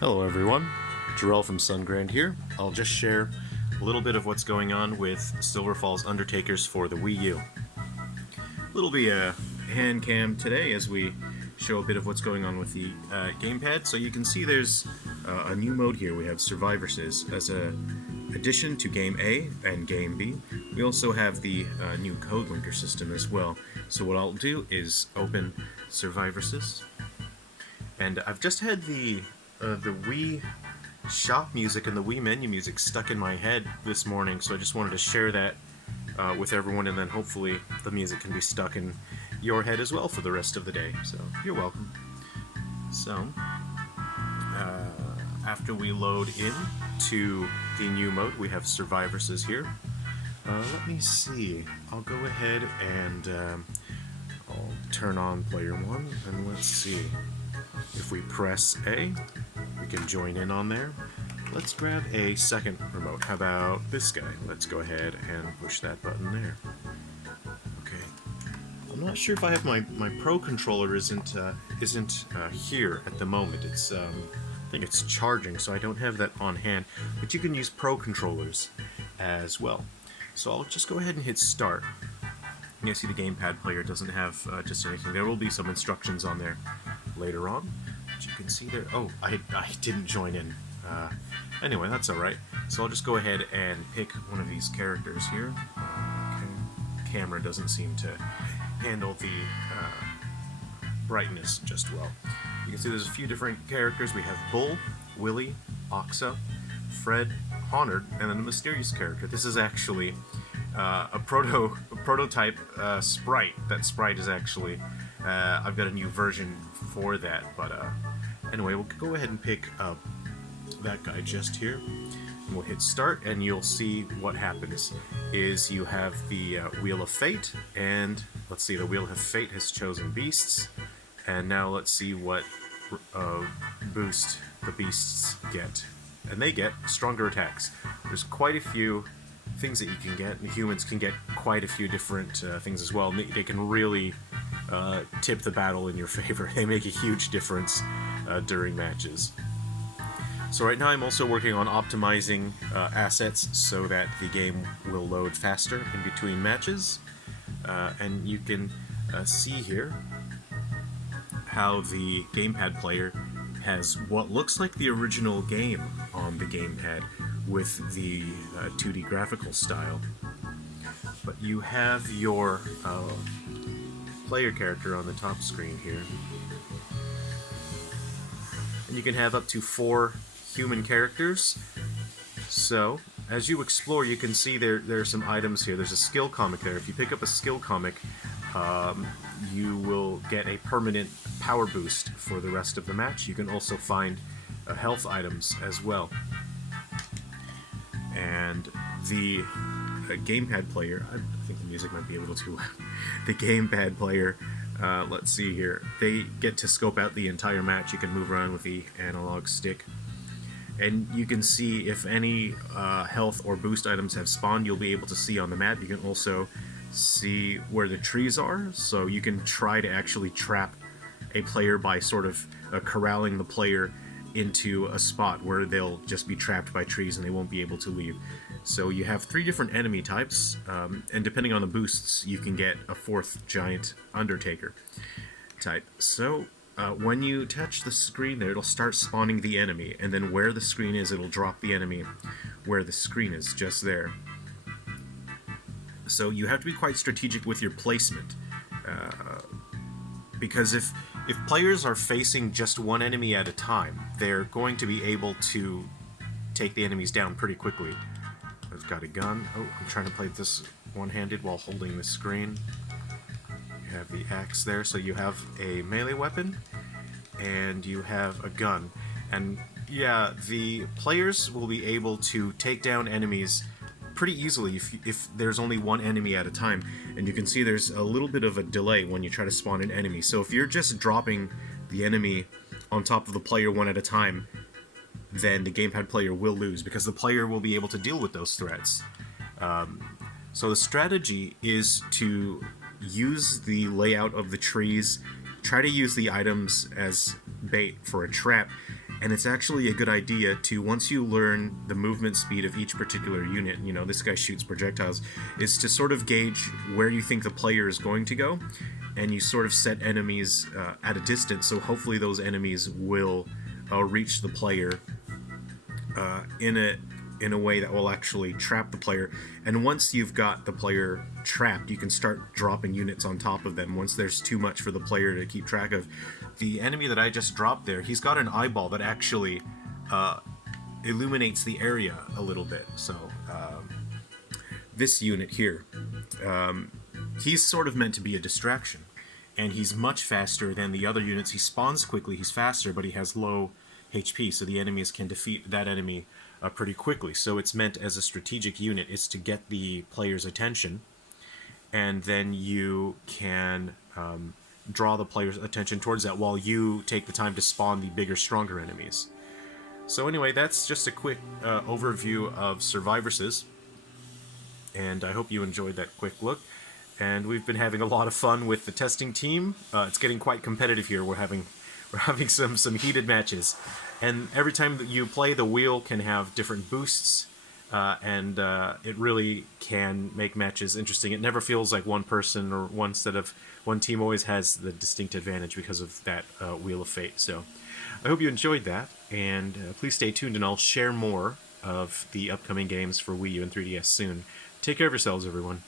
Hello everyone, Jerrel from Sungrand here. I'll just share a little bit of what's going on with Silver Falls Undertakers for the Wii U. It'll be a hand cam today as we show a bit of what's going on with the gamepad. So you can see there's a new mode here. We have Survivorses as a addition to Game A and Game B. We also have the new code linker system as well. So what I'll do is open Survivorses, and I've just had the Wii shop music and the Wii menu music stuck in my head this morning, so I just wanted to share that with everyone, and then hopefully the music can be stuck in your head as well for the rest of the day. So you're welcome. So after we load in to the new mode, we have Survivorses here. Let me see. I'll go ahead and I'll turn on player 1, and let's see. If we press A, we can join in on there. Let's grab a second remote. How about this guy? Let's go ahead and push that button there. Okay. I'm not sure if I have my Pro controller isn't here at the moment. It's I think it's charging, so I don't have that on hand. But you can use Pro controllers as well. So I'll just go ahead and hit start. You see the gamepad player doesn't have just anything. There will be some instructions on there later on, but you can see there. Oh, I didn't join in. Anyway, that's alright. So I'll just go ahead and pick one of these characters here. Okay. Camera doesn't seem to handle the brightness just well. You can see there's a few different characters. We have Bull, Willie, Oxa, Fred, Honored, and then a mysterious character. This is actually a prototype sprite. That sprite is actually I've got a new version for that, but anyway, we'll go ahead and pick up that guy just here, and we'll hit start, and you'll see what happens is you have the Wheel of Fate, and let's see, the Wheel of Fate has chosen beasts, and now let's see what boost the beasts get, and they get stronger attacks. There's quite a few things that you can get, and humans can get quite a few different things as well, and they can really tip the battle in your favor. They make a huge difference during matches. So right now I'm also working on optimizing assets so that the game will load faster in between matches, and you can see here how the gamepad player has what looks like the original game on the gamepad with the 2D graphical style, but you have your player character on the top screen here, and you can have up to 4 human characters. So as you explore, you can see there are some items here. There's a skill comic there. If you pick up a skill comic, you will get a permanent power boost for the rest of the match. You can also find health items as well. And the gamepad player, I think the music might be a little too loud. The gamepad player, let's see here, they get to scope out the entire match. You can move around with the analog stick, and you can see if any health or boost items have spawned. You'll be able to see on the map. You can also see where the trees are, so you can try to actually trap a player by sort of corralling the player into a spot where they'll just be trapped by trees and they won't be able to leave. So you have 3 different enemy types, and depending on the boosts, you can get a 4th giant Undertaker type. So when you touch the screen there, it'll start spawning the enemy, and then where the screen is, it'll drop the enemy where the screen is, just there. So you have to be quite strategic with your placement, because if players are facing just one enemy at a time, they're going to be able to take the enemies down pretty quickly. I've got a gun. Oh, I'm trying to play this one-handed while holding the screen. You have the axe there, so you have a melee weapon, and you have a gun. And yeah, the players will be able to take down enemies pretty easily if there's only one enemy at a time, and you can see there's a little bit of a delay when you try to spawn an enemy. So if you're just dropping the enemy on top of the player one at a time, then the gamepad player will lose, because the player will be able to deal with those threats. So the strategy is to use the layout of the trees, try to use the items as bait for a trap, And it's actually a good idea to, once you learn the movement speed of each particular unit, you know, this guy shoots projectiles, is to sort of gauge where you think the player is going to go, and you sort of set enemies at a distance, so hopefully those enemies will reach the player in a way that will actually trap the player. And once you've got the player trapped, you can start dropping units on top of them once there's too much for the player to keep track of. The enemy that I just dropped there, he's got an eyeball that actually illuminates the area a little bit. So this unit here, he's sort of meant to be a distraction, and he's much faster than the other units. He spawns quickly, he's faster, but he has low HP, so the enemies can defeat that enemy pretty quickly. So it's meant as a strategic unit. It's to get the player's attention, and then you can draw the player's attention towards that while you take the time to spawn the bigger, stronger enemies. So anyway, that's just a quick overview of Survivorces, and I hope you enjoyed that quick look. And we've been having a lot of fun with the testing team. It's getting quite competitive here. We're having some heated matches, and every time that you play, the wheel can have different boosts, and it really can make matches interesting. It never feels like one person or one team always has the distinct advantage because of that Wheel of Fate. So I hope you enjoyed that, and please stay tuned, and I'll share more of the upcoming games for Wii U and 3DS soon. Take care of yourselves, everyone.